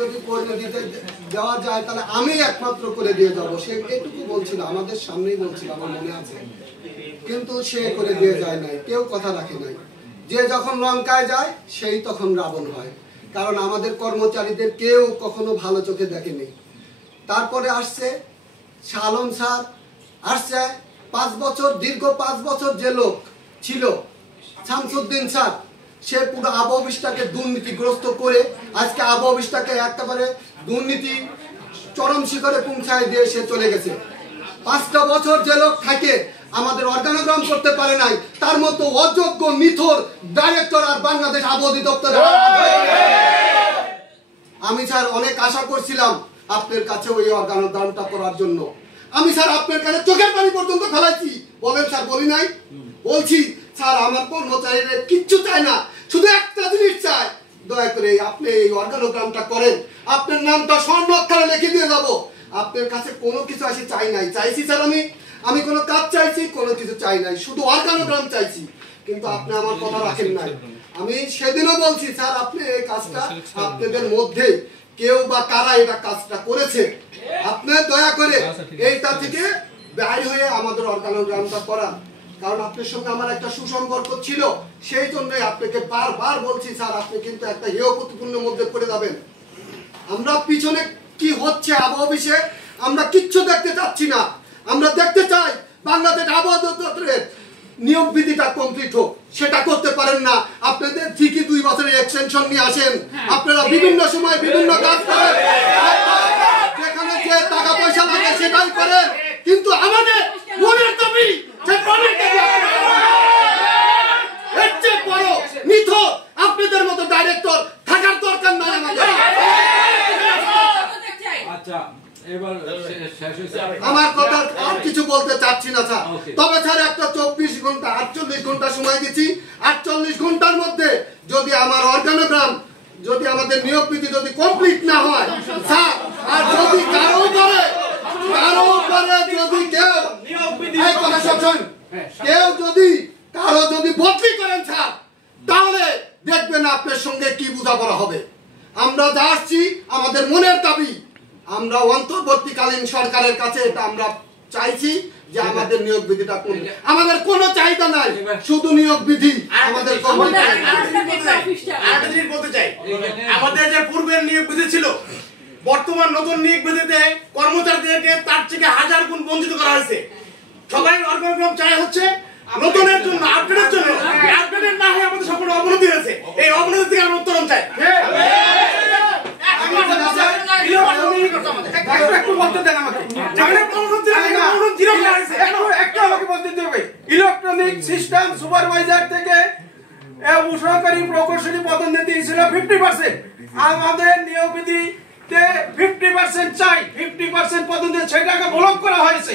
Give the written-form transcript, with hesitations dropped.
যদি করে দিতে দেওয়া যায় তাহলে আমি একমাত্র করে দিয়ে যাবো, সে এটুকু বলছিল, আমাদের সামনেই বলছিল, আমার মনে আছে। কিন্তু সে করে দিয়ে যায় নাই, কেউ কথা রাখে নাই। যে যখন লঙ্কায় যায় সেই তখন রাবণ হয়, কারণ আমাদের কর্মচারীদের কেউ কখনো ভালো চোখে দেখেনি। তারপরে আসছে শাহ আলম স্যার, আসছে 5 বছর, দীর্ঘ 5 বছর যে লোক ছিল শামসুদ্দিন স্যার, সে পুরো আবু অফিসটাকে দুর্নীতিগ্রস্ত করে আজকে আবু অফিসটাকে একেবারে দুর্নীতি চরম শিখরে পৌঁছায় দিয়ে সে চলে গেছে। 5টা বছর যে লোক থাকে আমাদের অর্গানোগ্রাম করতে পারে নাই, তার মতো অযোগ্য নিথর ডাইরেক্টর আর বাংলাদেশ আবু অধিদপ্তরে। আমি স্যার অনেক আশা করছিলাম আপনার কাছে ওই অর্গানোগ্রামটা করার জন্য। আমি স্যার আপনার কাছে চোখের পানি পর্যন্ত ফেলাইছি। বলেন স্যার, বলি নাই? বলছি স্যার, আমার কর্মচারীরা কিচ্ছু চায় না, শুধু একটা জিনিস চায়, দয়া করে আপনি এই অর্গানোগ্রামটা করেন, আপনার নামটা স্বর্ণ অক্ষরে লিখে দিয়ে যাবো। আপনার কাছে কোনো কিছু আসি চাই নাই। চাইছি স্যার, আমি কোনো কাজ চাইছি, কোনো কিছু চাই নাই, শুধু অর্গানোগ্রাম চাইছি। কিন্তু আপনি আমার কথা রাখেন নাই। আমি সেদিনও বলছি স্যার, আপনি এই কাজটা আপনাদের মধ্যে কেউ বা কারা এটা কাজটা করেছে, আপনি দয়া করে এইটা থেকে বাইরে হয়ে আমাদের অর্গানোগ্রামটা করান। কারণ আপনার সঙ্গে আমার একটা সুসম্পর্ক ছিল, সেই জন্যই আপনাকে বারবার বলছি স্যার, আপনি কিন্তু একটা হেয় প্রতিপূর্ণের মধ্যে পড়ে যাবেন। আমরা পিছনে কি হচ্ছে আবু অফিসে আমরা কিচ্ছু দেখতে চাচ্ছি না। আমরা দেখতে চাই বাংলাদেশ আবু অধিদপ্তরের নিয়োগ বিধিটা কমপ্লিট হোক, সেটা করতে পারেন না। আপনাদের ঠিকই 2 বছরের এক্সটেনশন নিয়ে আসেন, আপনারা বিভিন্ন সময় বিভিন্ন কাজ করেন, যেখানে যে টাকা পয়সা লাগে সেটাই করেন, কিন্তু আমাদের মনের দাবি আপনাদের মতো ডাইরেক্টর থাকার দরকার নাই আমাদের। আমার কথা আর কিছু বলতে চাচ্ছি না স্যার, তবে স্যার একটা 24 ঘন্টা 48 ঘন্টা সময় দিচ্ছি। 48 ঘন্টার মধ্যে যদি আমার অর্গানোগ্রাম, যদি আমাদের নিয়োগ বিধি যদি কমপ্লিট না হয় স্যার, আর যদি কারো উপরে যদি কেউ এই কথা শুনুন, কেউ যদি কারো যদি বদলি করেন স্যার, তাহলে দেখবেন আপনার সঙ্গে কি বোঝাপড়া হবে। আমরা যা আসছি আমাদের মনের দাবি, আমরা অন্তর্বর্তীকালীন সরকারের কাছে এটা আমরা চাইছি যে আমাদের নিয়োগ বিধিটা করুন। আমাদের কোনো চাহিদা নাই, শুধু নিয়োগ বিধি আমাদের বলতে চাই। আমাদের যে পূর্বের নিয়োগ বিধি ছিল, বর্তমান নতুন নিয়োগ বিধিতে কর্মচারীদেরকে তার থেকে 1000 গুণ বঞ্চিত করা হয়েছে। সবাই অর্গানোগ্রাম চাই হচ্ছে নতুনের জন্য, আপডেটের জন্য। আপডেট না হয়ে আমাদের সম্পূর্ণ অবনতি হয়েছে। এই অবনতি থেকে আমরা উত্তরণ চাই। ইলেকট্রনিক সিস্টেম সুপারভাইজার থেকে সহকারী প্রকৌশলী পদোন্নতি ছিল 50%। আমাদের নিয়োগ বিধিতে 50% চাই, 50% পদোন্নতি সেটাকে ব্লক করা হয়েছে।